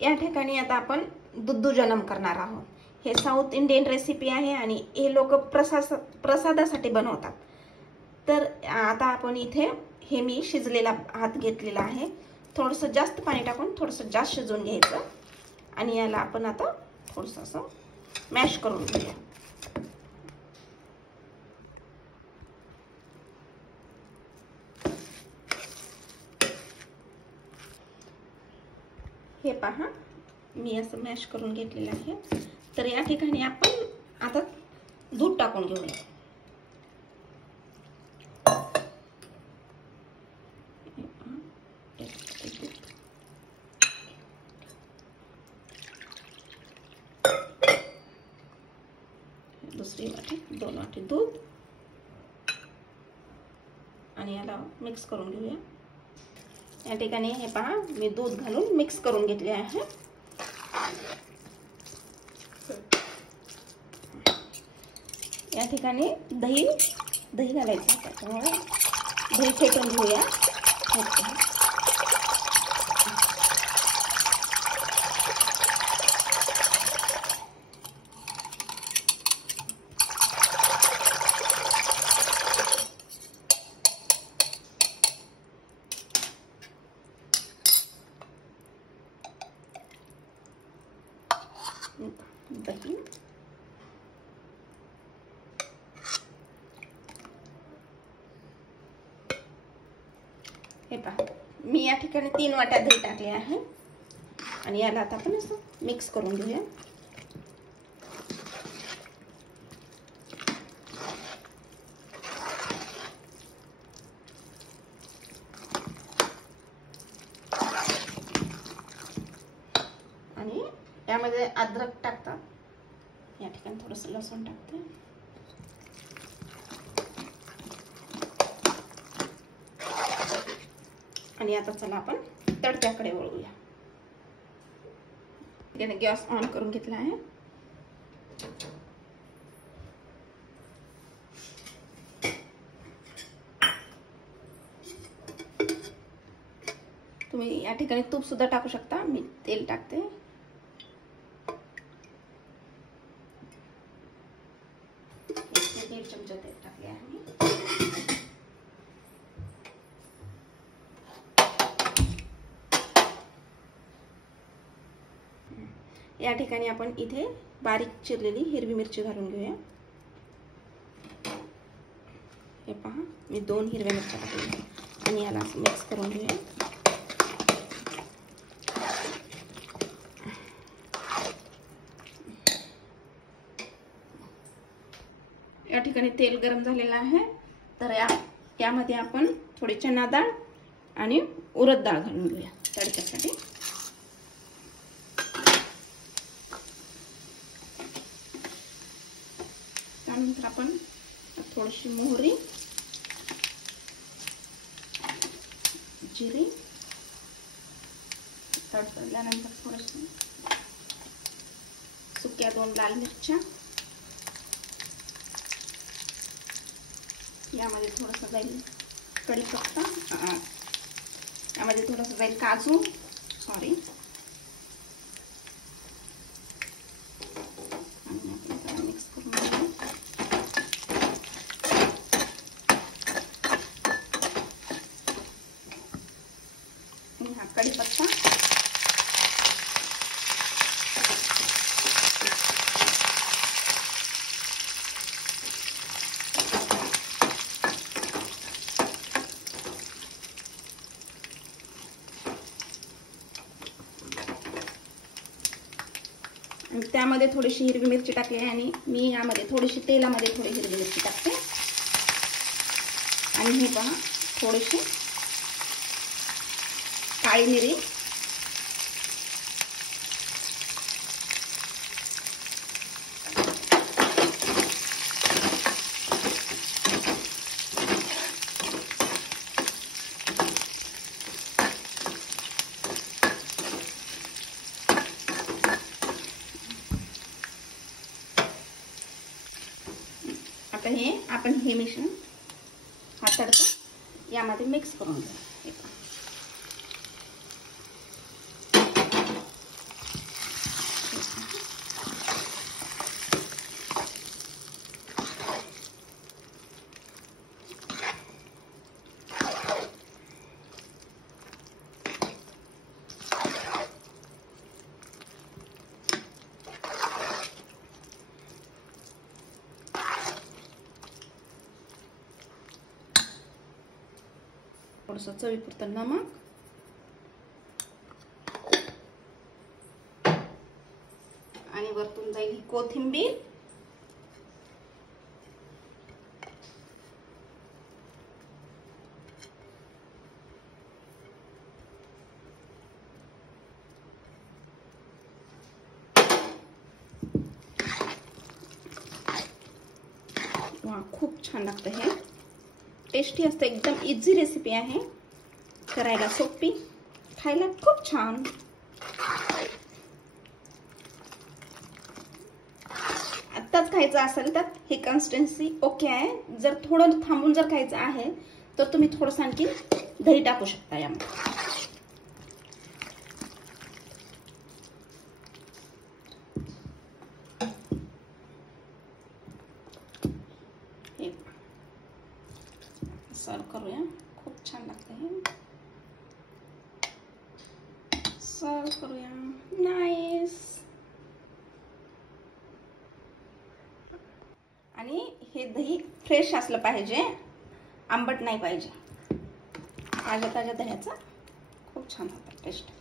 या ठिकाणी आता आपण दुद्धुजनम करणार आहोत। हे साऊथ इंडियन रेसिपी आहे आणि हे लोक प्रसादासाठी बनवतात। तर आता आपण इथे हे मी शिजलेला भात घेतलेला आहे, थोडंसं जास्त पाणी टाकून थोडंसं जास्त शिजवून घ्यायचं आणि याला आपण आता थोडंसं असं मॅश करून घेऊया। हे पहा मी असं मॅश करून घेतलेलं आहे। तर या ठिकाणी आपण आता दूध टाकून घेऊया। दुसरी वाटी 2 वाटी दूध आणि याला मिक्स करून घेऊया। या ठिकाणी हे पहा मी दूध घालून मिक्स करून घेतले आहे। या ठिकाणी दही घालायचं आहे, त्यामुळे दही फेटून घेऊया। दही हे पहा मी या ठिकाणी 3 वाट्या दही टाकले आहे आणि याला आता आपण असं मिक्स करून घेऊया। आणि यामध्ये अद्रक टाकतात, या ठिकाणी थोडंसं लसूण टाकते आणि आता चला आपण तडक्याकडे वळूया। गॅस ऑन करून घेतला आहे। तुम्ही या ठिकाणी तूप सुद्धा टाकू शकता, मी तेल टाकते। दीड चमचा तेल टाकले आहे मी। या ठिकाणी आपण इथे बारीक चिरलेली हिरवी मिरची घालून घेऊया। हे पहा मी 2 हिरव्या मिरच्या टाकल्या आणि याला मिक्स करून घेऊया। या ठिकाणी तेल गरम झालेलं आहे, तर यामध्ये आपण थोडी चना डाळ आणि उडद डाळ घालून घेऊया तडक्यासाठी। त्यानंतर आपण थोडीशी मोहरी, जिरे, तडतडल्यानंतर थोडंसं सुक्या 2 लाल मिरच्या, यामध्ये थोडंसं जाईल कढीपत्ता, यामध्ये थोडंसं जाईल काजू, सॉरी, आणि आपण त्याला मिक्स करून घेऊ। हा कढीपत्ता, त्यामध्ये थोडीशी हिरवी मिरची टाकली आहे आणि मी यामध्ये थोडीशी तेलामध्ये थोडी हिरवी मिरची टाकते आणि हे पहा थोडीशी काळी मिरी, आता आपण हे मिश्रण हा तडका यामध्ये मिक्स करून घेऊ। थोडंसं चवीपुरतं नमक, आणि वरतून जाईल ही कोथिंबीर, वा खूप छान लागतं. हे टेस्टी असतं, एकदम इझी रेसिपी आहे, करायला सोपी, खायला खूप छान. आत्ताच खायचं असेल तर ही कन्सिस्टन्सी ओके आहे. जर थोडं थांबून जर खायचं आहे तर तुम्ही थोडंसं आणखी दही टाकू शकता यामध्ये. सर्व करूया, खूप छान लागतं हे. सर्व करूया. नाईस. आणि हे दही फ्रेश असलं पाहिजे, आंबट नाही पाहिजे. ताज्या ताज्या दह्याचा खूप छान होतं टेस्ट.